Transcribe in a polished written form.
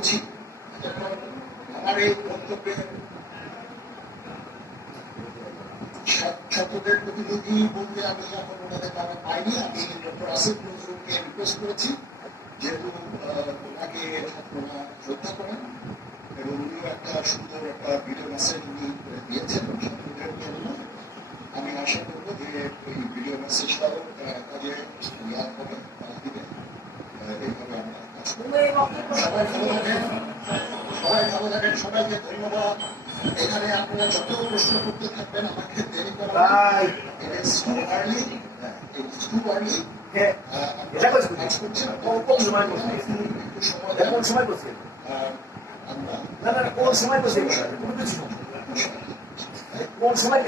করছি। আমার এই বক্তব্যে ছাত্রদের প্রতিনিধি বলতে আমি এখন ওনাদের নামে পাইনি। আমি ডক্টর আসিফ নজরুলকে রিকোয়েস্ট করেছি, যেহেতু ওনাকে ছাত্ররা শ্রদ্ধা করেন এবং উনিও একটা সুন্দর একটা ভিডিও মেসেজ উনি দিয়েছেন ছাত্রদের জন্য। আমি আশা করবো যে এই ভিডিও মেসেজটাও কাজে ইয়াদ হবে, কাজ দিবে। এইভাবে আমরা কাজ করবো। সবাই ভালো থাকেন, সবাই ভালো থাকেন, সবাইকে ধন্যবাদ। এখানে আপনারা যত প্রশ্ন করতে থাকবেন আমাকে দেরি করা কোন সময়